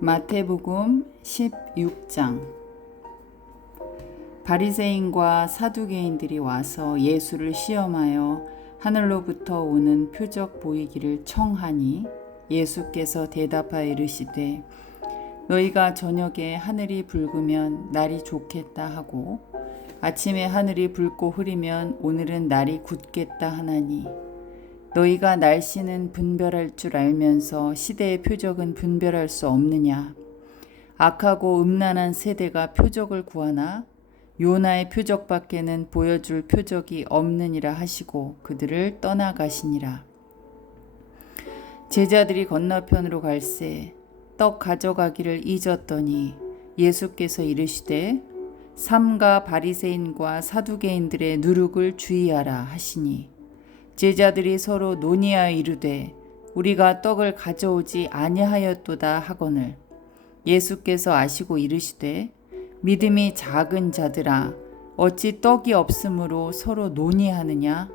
마태복음 16장. 바리새인과 사두개인들이 와서 예수를 시험하여 하늘로부터 오는 표적 보이기를 청하니 예수께서 대답하여 이르시되 너희가 저녁에 하늘이 붉으면 날이 좋겠다 하고 아침에 하늘이 붉고 흐리면 오늘은 날이 굳겠다 하나니 너희가 날씨는 분별할 줄 알면서 시대의 표적은 분별할 수 없느냐? 악하고 음란한 세대가 표적을 구하나 요나의 표적밖에는 보여줄 표적이 없느니라 하시고 그들을 떠나가시니라. 제자들이 건너편으로 갈새 떡 가져가기를 잊었더니 예수께서 이르시되 삼가 바리새인과 사두개인들의 누룩을 주의하라 하시니 제자들이 서로 논의하여 이르되 우리가 떡을 가져오지 아니하였도다 하거늘 예수께서 아시고 이르시되 믿음이 작은 자들아 어찌 떡이 없으므로 서로 논의하느냐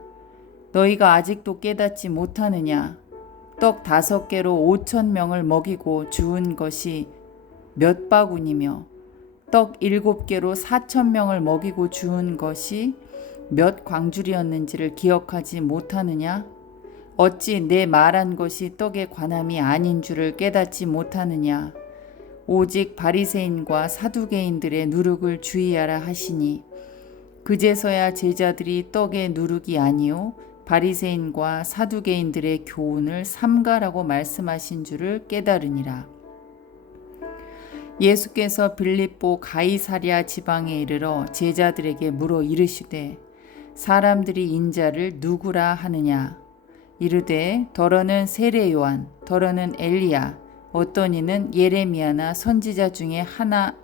너희가 아직도 깨닫지 못하느냐 떡 5개로 5,000명을 먹이고 주운 것이 몇 바구니며 떡 7개로 4,000명을 먹이고 주운 것이 몇 광줄이었는지를 기억하지 못하느냐? 어찌 내 말한 것이 떡의 관함이 아닌 줄을 깨닫지 못하느냐? 오직 바리새인과 사두개인들의 누룩을 주의하라 하시니 그제서야 제자들이 떡의 누룩이 아니요 바리새인과 사두개인들의 교훈을 삼가라고 말씀하신 줄을 깨달으니라. 예수께서 빌립보 가이사랴 지방에 이르러 제자들에게 물어 이르시되 사람들이 인자를 누구라 하느냐 이르되 더러는 세례 요한 더러는 엘리야 어떤 이는 예레미야나 선지자 중에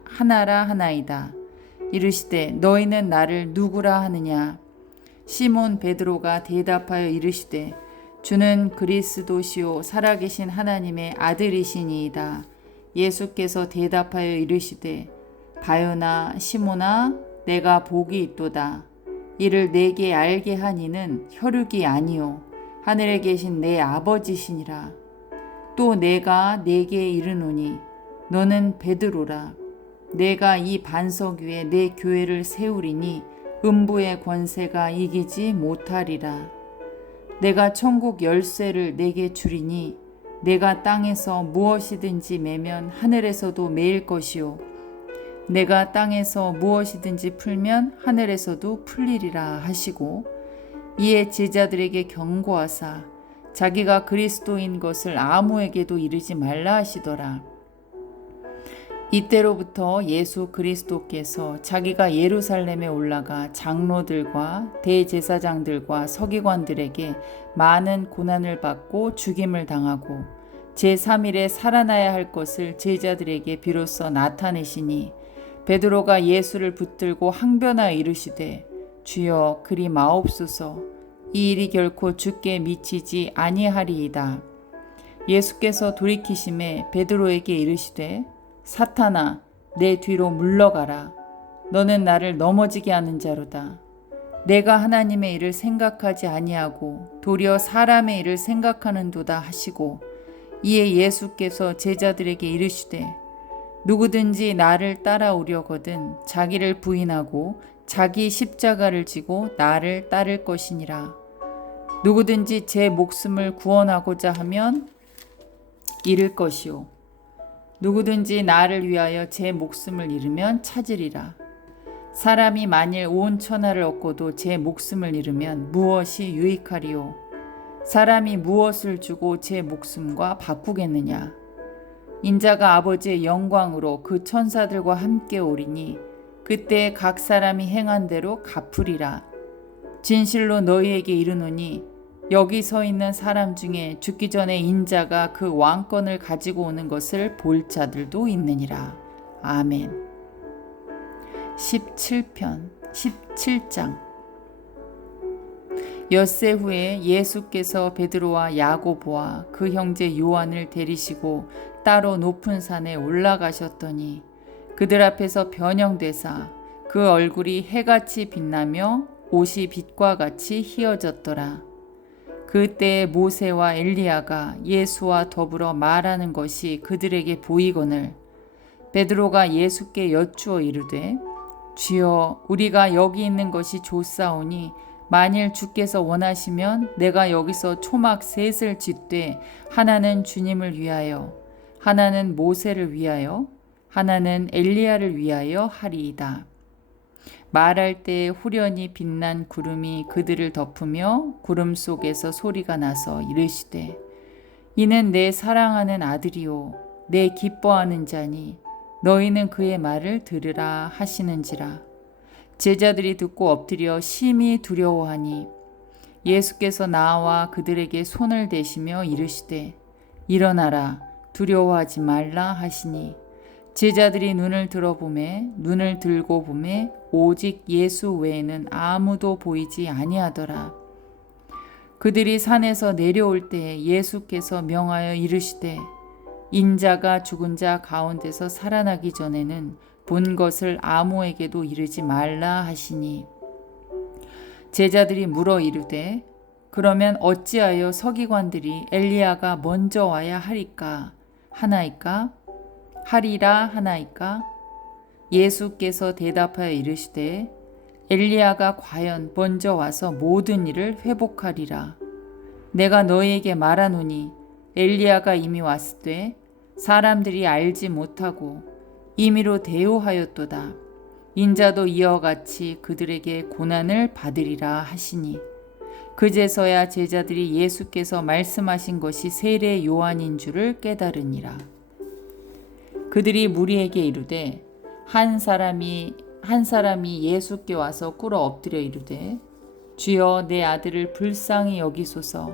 하나라 하나이다. 이르시되 너희는 나를 누구라 하느냐 시몬 베드로가 대답하여 이르시되 주는 그리스도시요 살아계신 하나님의 아들이시니이다. 예수께서 대답하여 이르시되 바요나 시몬아 내가 복이 있도다. 이를 내게 알게 한 이는 혈육이 아니요 하늘에 계신 내 아버지시니라. 또 내가 내게 이르노니 너는 베드로라. 내가 이 반석 위에 내 교회를 세우리니 음부의 권세가 이기지 못하리라. 내가 천국 열쇠를 내게 주리니 내가 땅에서 무엇이든지 매면 하늘에서도 매일 것이요 내가 땅에서 무엇이든지 풀면 하늘에서도 풀리리라 하시고 이에 제자들에게 경고하사 자기가 그리스도인 것을 아무에게도 이르지 말라 하시더라. 이때로부터 예수 그리스도께서 자기가 예루살렘에 올라가 장로들과 대제사장들과 서기관들에게 많은 고난을 받고 죽임을 당하고 제3일에 살아나야 할 것을 제자들에게 비로소 나타내시니 베드로가 예수를 붙들고 항변하여 이르시되 주여 그리 마옵소서 이 일이 결코 주께 미치지 아니하리이다. 예수께서 돌이키심에 베드로에게 이르시되 사탄아 내 뒤로 물러가라. 너는 나를 넘어지게 하는 자로다. 내가 하나님의 일을 생각하지 아니하고 도리어 사람의 일을 생각하는도다 하시고 이에 예수께서 제자들에게 이르시되 누구든지 나를 따라오려거든 자기를 부인하고 자기 십자가를 지고 나를 따를 것이니라. 누구든지 제 목숨을 구원하고자 하면 잃을 것이요 누구든지 나를 위하여 제 목숨을 잃으면 찾으리라. 사람이 만일 온 천하를 얻고도 제 목숨을 잃으면 무엇이 유익하리요? 사람이 무엇을 주고 제 목숨과 바꾸겠느냐? 인자가 아버지의 영광으로 그 천사들과 함께 오리니 그때 각 사람이 행한 대로 갚으리라. 진실로 너희에게 이르노니 여기 서 있는 사람 중에 죽기 전에 인자가 그 왕권을 가지고 오는 것을 볼 자들도 있느니라. 아멘. 17장. 엿새 후에 예수께서 베드로와 야고보와 그 형제 요한을 데리시고 따로 높은 산에 올라가셨더니 그들 앞에서 변형되사 그 얼굴이 해같이 빛나며 옷이 빛과 같이 희어졌더라. 그때 모세와 엘리야가 예수와 더불어 말하는 것이 그들에게 보이거늘 베드로가 예수께 여쭈어 이르되 주여 우리가 여기 있는 것이 좋사오니 만일 주께서 원하시면 내가 여기서 초막 셋을 짓되 하나는 주님을 위하여 하나는 모세를 위하여 하나는 엘리야를 위하여 하리이다. 말할 때 후련히 빛난 구름이 그들을 덮으며 구름 속에서 소리가 나서 이르시되 이는 내 사랑하는 아들이요 내 기뻐하는 자니 너희는 그의 말을 들으라 하시는지라. 제자들이 듣고 엎드려 심히 두려워하니 예수께서 나와 그들에게 손을 대시며 이르시되 일어나라 두려워하지 말라 하시니 제자들이 눈을 들고 보매 오직 예수 외에는 아무도 보이지 아니하더라. 그들이 산에서 내려올 때 예수께서 명하여 이르시되 인자가 죽은 자 가운데서 살아나기 전에는 본 것을 아무에게도 이르지 말라 하시니 제자들이 물어 이르되 그러면 어찌하여 서기관들이 엘리야가 먼저 와야 하리까 하나이까? 예수께서 대답하여 이르시되 엘리야가 과연 먼저 와서 모든 일을 회복하리라. 내가 너희에게 말하노니 엘리야가 이미 왔으되 사람들이 알지 못하고 임의로 대우하였도다. 인자도 이와 같이 그들에게 고난을 받으리라 하시니 그제서야 제자들이 예수께서 말씀하신 것이 세례 요한인 줄을 깨달으니라. 그들이 무리에게 이르되 한 사람이 예수께 와서 꿇어 엎드려 이르되 주여 내 아들을 불쌍히 여기소서.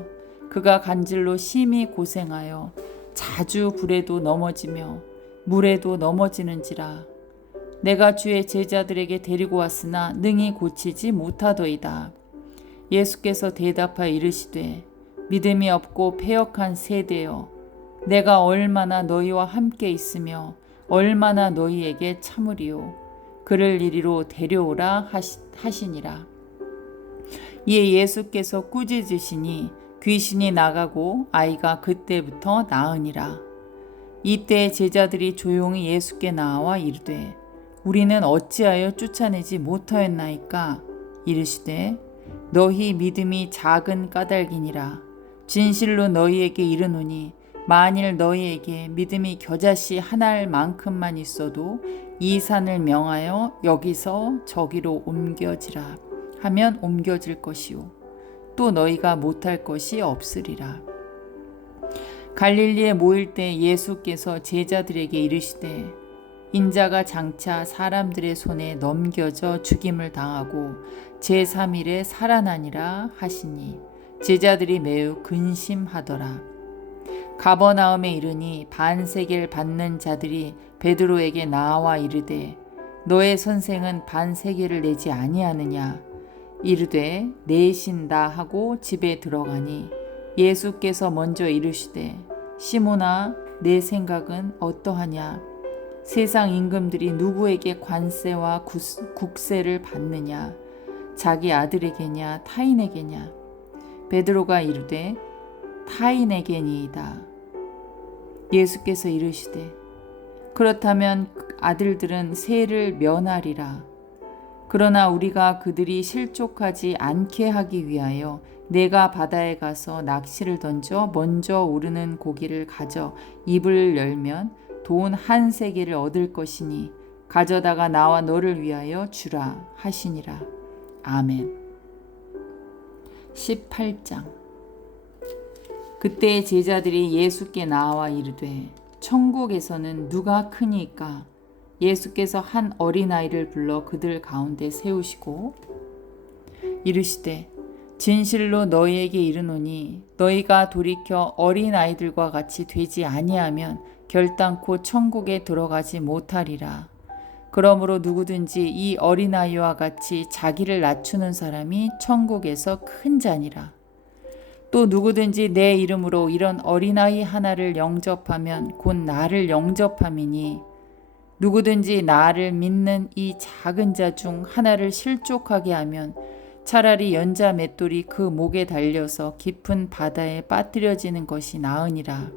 그가 간질로 심히 고생하여 자주 불에도 넘어지며 물에도 넘어지는지라. 내가 주의 제자들에게 데리고 왔으나 능히 고치지 못하더이다. 예수께서 대답하여 이르시되 믿음이 없고 패역한 세대여 내가 얼마나 너희와 함께 있으며 얼마나 너희에게 참으리요. 그를 이리로 데려오라 하시니라. 이에 예수께서 꾸짖으시니 귀신이 나가고 아이가 그때부터 나으니라. 이때 제자들이 조용히 예수께 나와 이르되 우리는 어찌하여 쫓아내지 못하였나이까? 이르시되 너희 믿음이 작은 까닭이니라. 진실로 너희에게 이르노니 만일 너희에게 믿음이 겨자씨 하나일 만큼만 있어도 이 산을 명하여 여기서 저기로 옮겨지라 하면 옮겨질 것이요 또 너희가 못할 것이 없으리라. 갈릴리에 모일 때 예수께서 제자들에게 이르시되 인자가 장차 사람들의 손에 넘겨져 죽임을 당하고 제3일에 살아나니라 하시니 제자들이 매우 근심하더라. 가버나움에 이르니 반세겔 받는 자들이 베드로에게 나와 이르되 너의 선생은 반세겔을 내지 아니하느냐? 이르되 내신다 하고 집에 들어가니 예수께서 먼저 이르시되 시몬아 내 생각은 어떠하냐? 세상 임금들이 누구에게 관세와 국세를 받느냐? 자기 아들에게냐 타인에게냐? 베드로가 이르되 타인에게니이다. 예수께서 이르시되 그렇다면 아들들은 세를 면하리라. 그러나 우리가 그들이 실족하지 않게 하기 위하여 내가 바다에 가서 낚시를 던져 먼저 오르는 고기를 가져 입을 열면 돈 한 세겔을 얻을 것이니 가져다가 나와 너를 위하여 주라 하시니라. 아멘. 18장. 그때 제자들이 예수께 나와 이르되 천국에서는 누가 크니까? 예수께서 한 어린아이를 불러 그들 가운데 세우시고 이르시되 진실로 너희에게 이르노니 너희가 돌이켜 어린아이들과 같이 되지 아니하면 결단코 천국에 들어가지 못하리라. 그러므로 누구든지 이 어린아이와 같이 자기를 낮추는 사람이 천국에서 큰 자니라. 또 누구든지 내 이름으로 이런 어린아이 하나를 영접하면 곧 나를 영접함이니 누구든지 나를 믿는 이 작은 자 중 하나를 실족하게 하면 차라리 연자 맷돌이 그 목에 달려서 깊은 바다에 빠뜨려지는 것이 나으니라.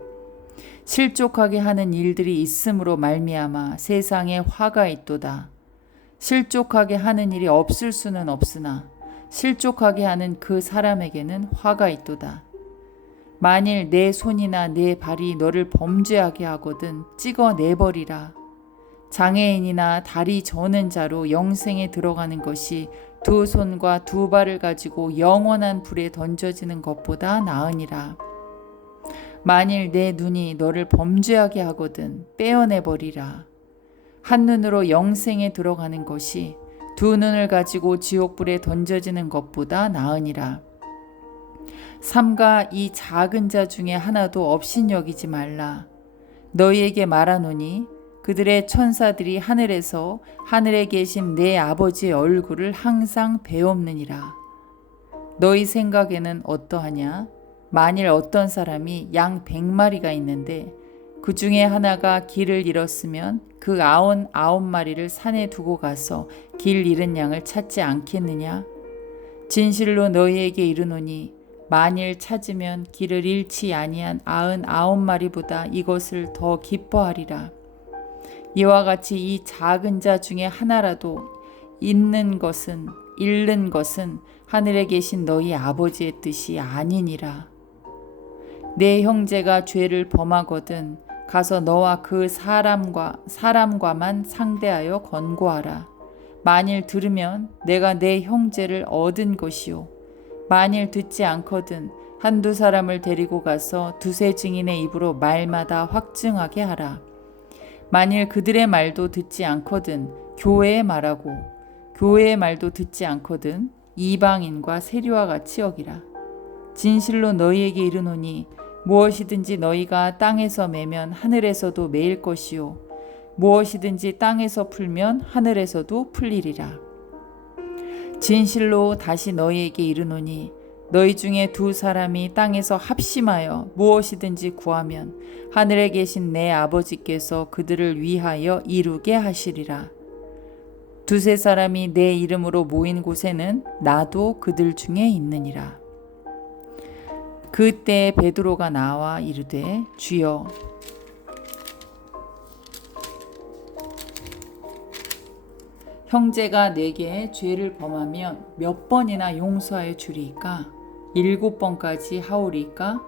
실족하게 하는 일들이 있음으로 말미암아 세상에 화가 있도다. 실족하게 하는 일이 없을 수는 없으나 실족하게 하는 그 사람에게는 화가 있도다. 만일 내 손이나 내 발이 너를 범죄하게 하거든 찍어내버리라. 장애인이나 다리 저는 자로 영생에 들어가는 것이 두 손과 두 발을 가지고 영원한 불에 던져지는 것보다 나으니라. 만일 내 눈이 너를 범죄하게 하거든 빼어내버리라. 한 눈으로 영생에 들어가는 것이 두 눈을 가지고 지옥불에 던져지는 것보다 나으니라. 삼가 이 작은 자 중에 하나도 업신여기지 말라. 너희에게 말하노니 그들의 천사들이 하늘에서 하늘에 계신 내 아버지의 얼굴을 항상 배옵느니라. 너희 생각에는 어떠하냐? 만일 어떤 사람이 양 100마리가 있는데 그 중에 하나가 길을 잃었으면 그 99마리를 산에 두고 가서 길 잃은 양을 찾지 않겠느냐? 진실로 너희에게 이르노니 만일 찾으면 길을 잃지 아니한 99마리보다 이것을 더 기뻐하리라. 이와 같이 이 작은 자 중에 하나라도 잃는 것은 하늘에 계신 너희 아버지의 뜻이 아니니라. 내 형제가 죄를 범하거든 가서 너와 그 사람과만 상대하여 권고하라. 만일 들으면 내가 내 형제를 얻은 것이요. 만일 듣지 않거든 한두 사람을 데리고 가서 두세 증인의 입으로 말마다 확증하게 하라. 만일 그들의 말도 듣지 않거든 교회의 말하고 교회의 말도 듣지 않거든 이방인과 세리와 같이 여기라. 진실로 너희에게 이르노니 무엇이든지 너희가 땅에서 매면 하늘에서도 매일 것이요 무엇이든지 땅에서 풀면 하늘에서도 풀리리라. 진실로 다시 너희에게 이르노니 너희 중에 두 사람이 땅에서 합심하여 무엇이든지 구하면 하늘에 계신 내 아버지께서 그들을 위하여 이루게 하시리라. 두세 사람이 내 이름으로 모인 곳에는 나도 그들 중에 있느니라. 그때 베드로가 나와 이르되 주여 형제가 내게 죄를 범하면 몇 번이나 용서하여 주리이까? 7번까지 하오리이까?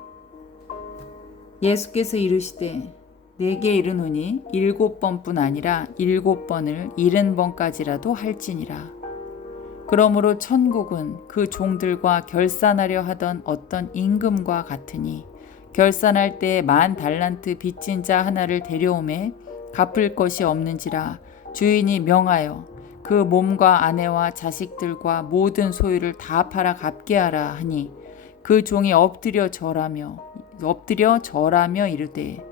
예수께서 이르시되 내게 이르노니 7번뿐 아니라 7번을 70번까지라도 할지니라. 그러므로 천국은 그 종들과 결산하려 하던 어떤 임금과 같으니 결산할 때 10,000달란트 빚진 자 하나를 데려오매 갚을 것이 없는지라 주인이 명하여 그 몸과 아내와 자식들과 모든 소유를 다 팔아 갚게 하라 하니 그 종이 엎드려 절하며 이르되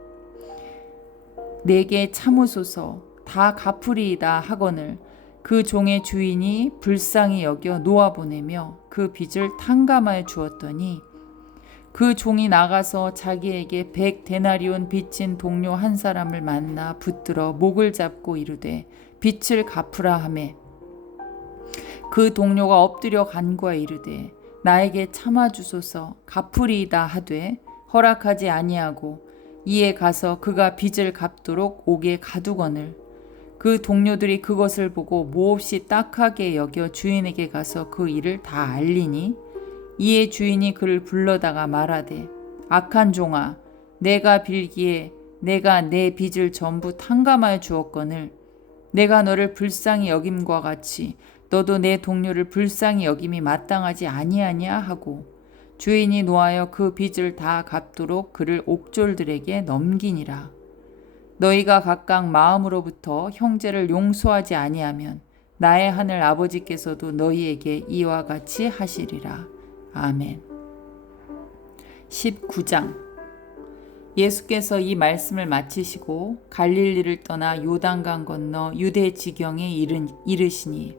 내게 참으소서 다 갚으리이다 하거늘 그 종의 주인이 불쌍히 여겨 놓아보내며 그 빚을 탕감하여 주었더니 그 종이 나가서 자기에게 100데나리온 빚진 동료 한 사람을 만나 붙들어 목을 잡고 이르되 빚을 갚으라 하매 그 동료가 엎드려 간구하여 이르되 나에게 참아 주소서 갚으리이다 하되 허락하지 아니하고 이에 가서 그가 빚을 갚도록 옥에 가두거늘 그 동료들이 그것을 보고 몹시 딱하게 여겨 주인에게 가서 그 일을 다 알리니 이에 주인이 그를 불러다가 말하되 악한 종아 내가 빌기에 내가 내 빚을 전부 탕감하여 주었거늘 내가 너를 불쌍히 여김과 같이 너도 내 동료를 불쌍히 여김이 마땅하지 아니하냐 하고 주인이 노하여 그 빚을 다 갚도록 그를 옥졸들에게 넘기니라. 너희가 각각 마음으로부터 형제를 용서하지 아니하면 나의 하늘 아버지께서도 너희에게 이와 같이 하시리라. 아멘. 19장. 예수께서 이 말씀을 마치시고 갈릴리를 떠나 요단강 건너 유대 지경에 이르시니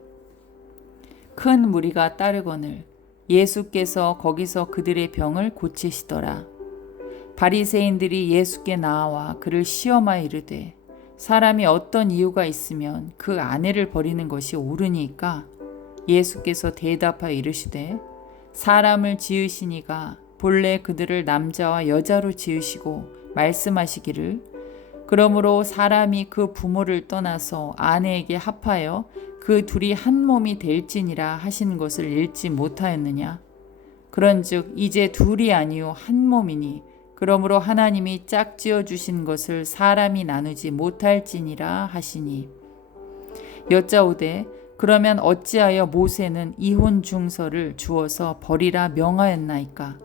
큰 무리가 따르거늘 예수께서 거기서 그들의 병을 고치시더라. 바리새인들이 예수께 나와 그를 시험하여 이르되 사람이 어떤 이유가 있으면 그 아내를 버리는 것이 옳으니까 예수께서 대답하여 이르시되 사람을 지으시니가 본래 그들을 남자와 여자로 지으시고 말씀하시기를 그러므로 사람이 그 부모를 떠나서 아내에게 합하여 그 둘이 한 몸이 될지니라 하신 것을 읽지 못하였느냐. 그런즉 이제 둘이 아니요 한 몸이니 그러므로 하나님이 짝지어 주신 것을 사람이 나누지 못할지니라 하시니 여짜오되 그러면 어찌하여 모세는 이혼 증서를 주어서 버리라 명하였나이까.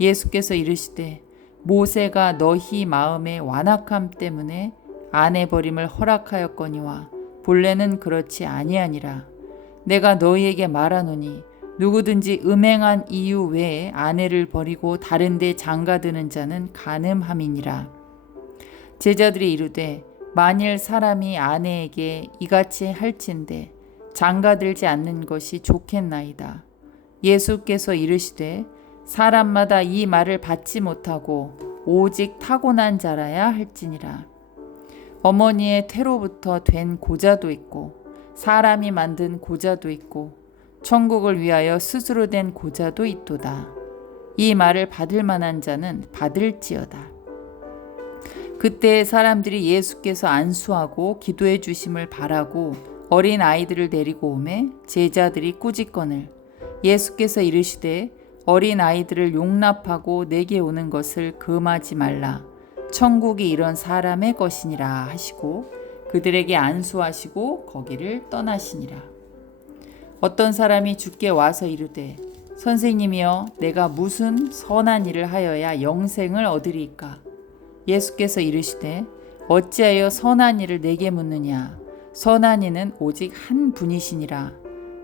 예수께서 이르시되 모세가 너희 마음의 완악함 때문에 아내 버림을 허락하였거니와 본래는 그렇지 아니하니라. 내가 너희에게 말하노니 누구든지 음행한 이유 외에 아내를 버리고 다른 데 장가드는 자는 간음함이니라. 제자들이 이르되 만일 사람이 아내에게 이같이 할진대 장가들지 않는 것이 좋겠나이다. 예수께서 이르시되 사람마다 이 말을 받지 못하고 오직 타고난 자라야 할지니라. 어머니의 태로부터 된 고자도 있고 사람이 만든 고자도 있고 천국을 위하여 스스로 된 고자도 있도다. 이 말을 받을 만한 자는 받을지어다. 그때 사람들이 예수께서 안수하고 기도해 주심을 바라고 어린 아이들을 데리고 오매 제자들이 꾸짖거늘 예수께서 이르시되 어린 아이들을 용납하고 내게 오는 것을 금하지 말라. 천국이 이런 사람의 것이니라 하시고 그들에게 안수하시고 거기를 떠나시니라. 어떤 사람이 주께 와서 이르되 선생님이여 내가 무슨 선한 일을 하여야 영생을 얻으리이까. 예수께서 이르시되 어찌하여 선한 일을 내게 묻느냐. 선한 이는 오직 한 분이시니라.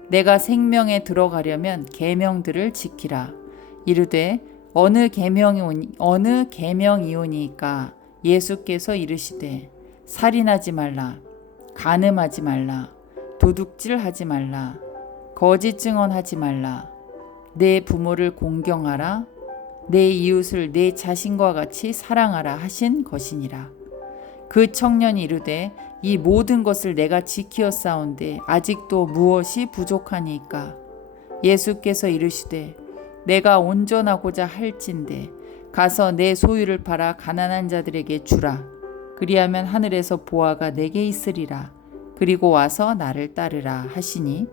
내가 생명에 들어가려면 계명들을 지키라. 이르되 어느 계명이오니까. 예수께서 이르시되 살인하지 말라, 간음하지 말라, 도둑질하지 말라, 거짓 증언하지 말라, 내 부모를 공경하라, 내 이웃을 내 자신과 같이 사랑하라 하신 것이니라. 그 청년이 이르되 이 모든 것을 내가 지키었사온데 아직도 무엇이 부족하니까. 예수께서 이르시되 내가 온전하고자 할진대 가서 내 소유를 팔아 가난한 자들에게 주라. 그리하면 하늘에서 보화가 내게 있으리라. 그리고 와서 나를 따르라 하시니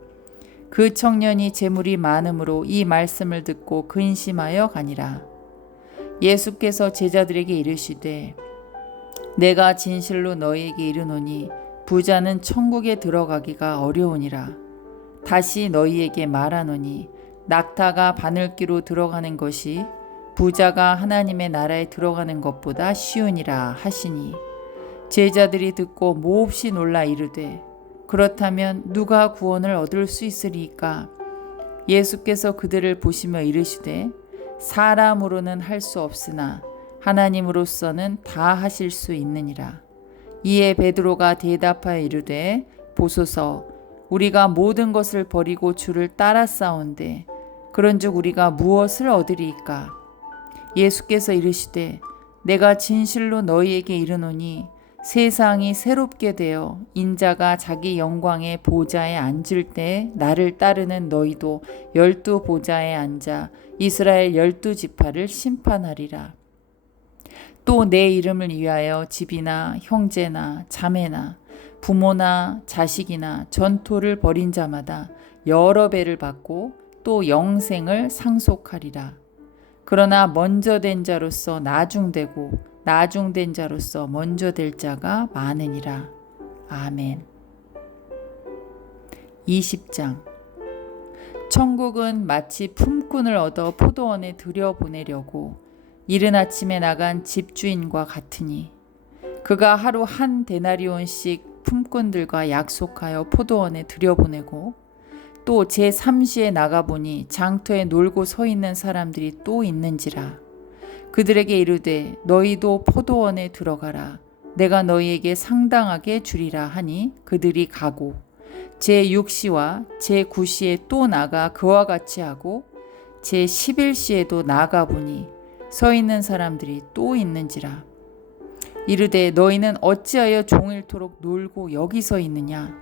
그 청년이 재물이 많음으로 이 말씀을 듣고 근심하여 가니라. 예수께서 제자들에게 이르시되 내가 진실로 너희에게 이르노니 부자는 천국에 들어가기가 어려우니라. 다시 너희에게 말하노니 낙타가 바늘귀로 들어가는 것이 부자가 하나님의 나라에 들어가는 것보다 쉬우니라 하시니 제자들이 듣고 몹시 놀라 이르되 그렇다면 누가 구원을 얻을 수 있으리이까. 예수께서 그들을 보시며 이르시되 사람으로는 할 수 없으나 하나님으로서는 다 하실 수 있느니라. 이에 베드로가 대답하여 이르되 보소서 우리가 모든 것을 버리고 주를 따랐사온데 그런즉 우리가 무엇을 얻으리이까. 예수께서 이르시되 내가 진실로 너희에게 이르노니 세상이 새롭게 되어 인자가 자기 영광의 보좌에 앉을 때 나를 따르는 너희도 12 보좌에 앉아 이스라엘 12지파를 심판하리라. 또 내 이름을 위하여 집이나 형제나 자매나 부모나 자식이나 전토를 벌인 자마다 여러 배를 받고 또 영생을 상속하리라. 그러나 먼저 된 자로서 나중되고 나중된 자로서 먼저 될 자가 많으니라. 아멘. 20장. 천국은 마치 품꾼을 얻어 포도원에 들여보내려고 이른 아침에 나간 집주인과 같으니 그가 하루 한 데나리온씩 품꾼들과 약속하여 포도원에 들여보내고 또 제3시에 나가보니 장터에 놀고 서 있는 사람들이 또 있는지라. 그들에게 이르되 너희도 포도원에 들어가라. 내가 너희에게 상당하게 주리라 하니 그들이 가고 제6시와 제9시에 또 나가 그와 같이 하고 제11시에도 나가보니 서 있는 사람들이 또 있는지라. 이르되 너희는 어찌하여 종일토록 놀고 여기 서 있느냐.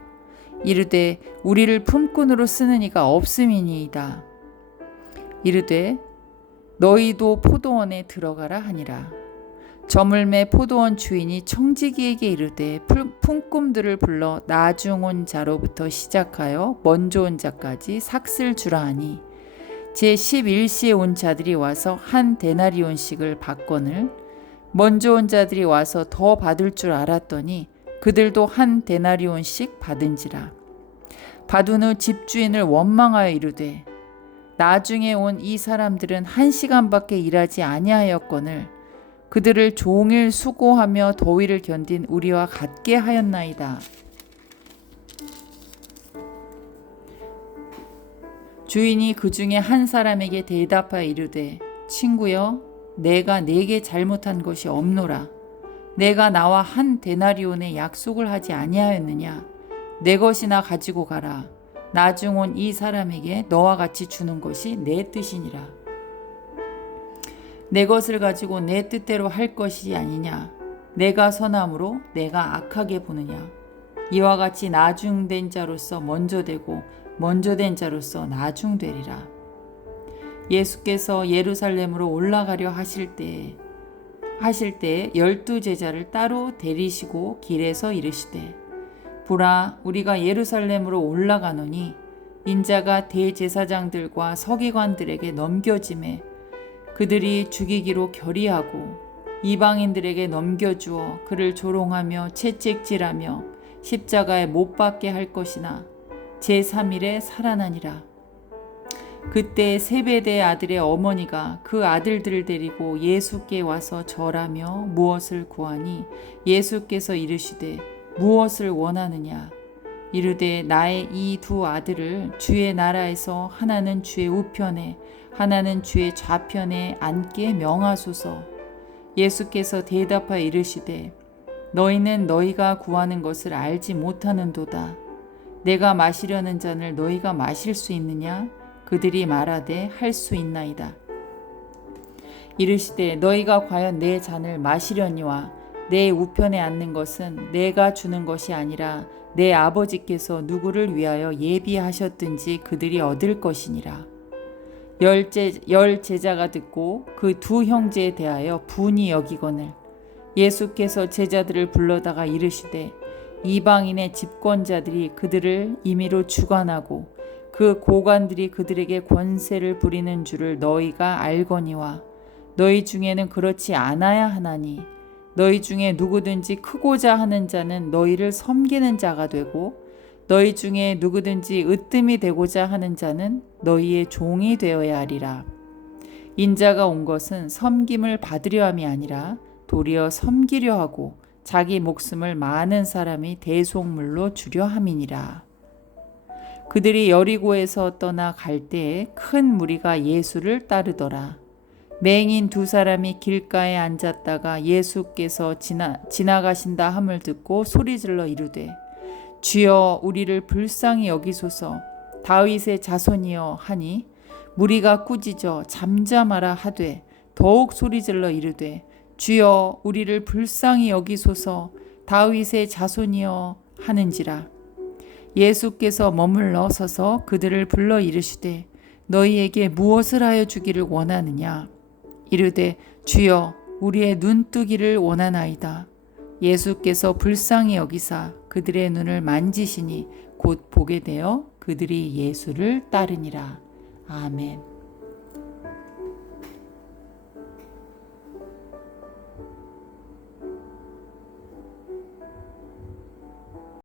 이르되 우리를 품꾼으로 쓰는 이가 없음이니이다. 이르되 너희도 포도원에 들어가라 하니라. 저물매 포도원 주인이 청지기에게 이르되 품꾼들을 불러 나중 온 자로부터 시작하여 먼저 온 자까지 삭슬 주라 하니 제11시에 온 자들이 와서 한 데나리온씩을 받거늘 먼저 온 자들이 와서 더 받을 줄 알았더니 그들도 한 데나리온씩 받은지라. 받은 후 집주인을 원망하여 이르되 나중에 온 이 사람들은 1시간밖에 일하지 아니하였거늘 그들을 종일 수고하며 더위를 견딘 우리와 같게 하였나이다. 주인이 그 중에 한 사람에게 대답하여 이르되 친구여 내가 네게 잘못한 것이 없노라. 내가 나와 한 데나리온의 약속을 하지 아니하였느냐. 내 것이나 가지고 가라. 나중 온 이 사람에게 너와 같이 주는 것이 내 뜻이니라. 내 것을 가지고 내 뜻대로 할 것이 아니냐. 내가 선함으로 내가 악하게 보느냐. 이와 같이 나중된 자로서 먼저 되고 먼저 된 자로서 나중되리라. 예수께서 예루살렘으로 올라가려 하실 때 12 제자를 따로 데리시고 길에서 이르시되 보라 우리가 예루살렘으로 올라가노니 인자가 대제사장들과 서기관들에게 넘겨짐에 그들이 죽이기로 결의하고 이방인들에게 넘겨주어 그를 조롱하며 채찍질하며 십자가에 못 박게 할 것이나 제3일에 살아나니라. 그때 세베대의 아들의 어머니가 그 아들들을 데리고 예수께 와서 절하며 무엇을 구하니 예수께서 이르시되 무엇을 원하느냐. 이르되 나의 이 두 아들을 주의 나라에서 하나는 주의 우편에 하나는 주의 좌편에 앉게 명하소서. 예수께서 대답하여 이르시되 너희는 너희가 구하는 것을 알지 못하는도다. 내가 마시려는 잔을 너희가 마실 수 있느냐? 그들이 말하되 할 수 있나이다. 이르시되 너희가 과연 내 잔을 마시려니와 내 우편에 앉는 것은 내가 주는 것이 아니라 내 아버지께서 누구를 위하여 예비하셨든지 그들이 얻을 것이니라. 열 제자가 듣고 그 두 형제에 대하여 분이 여기거늘 예수께서 제자들을 불러다가 이르시되 이방인의 집권자들이 그들을 임의로 주관하고 그 고관들이 그들에게 권세를 부리는 줄을 너희가 알거니와 너희 중에는 그렇지 않아야 하나니 너희 중에 누구든지 크고자 하는 자는 너희를 섬기는 자가 되고 너희 중에 누구든지 으뜸이 되고자 하는 자는 너희의 종이 되어야 하리라. 인자가 온 것은 섬김을 받으려 함이 아니라 도리어 섬기려 하고 자기 목숨을 많은 사람이 대속물로 주려 함이니라. 그들이 여리고에서 떠나 갈 때에 큰 무리가 예수를 따르더라. 맹인 두 사람이 길가에 앉았다가 예수께서 지나가신다 함을 듣고 소리질러 이르되 주여 우리를 불쌍히 여기소서. 다윗의 자손이여 하니 무리가 꾸짖어 잠잠하라 하되 더욱 소리질러 이르되 주여 우리를 불쌍히 여기소서. 다윗의 자손이여 하는지라. 예수께서 머물러 서서 그들을 불러 이르시되 너희에게 무엇을 하여 주기를 원하느냐. 이르되 주여 우리의 눈뜨기를 원하나이다. 예수께서 불쌍히 여기사 그들의 눈을 만지시니 곧 보게 되어 그들이 예수를 따르니라. 아멘.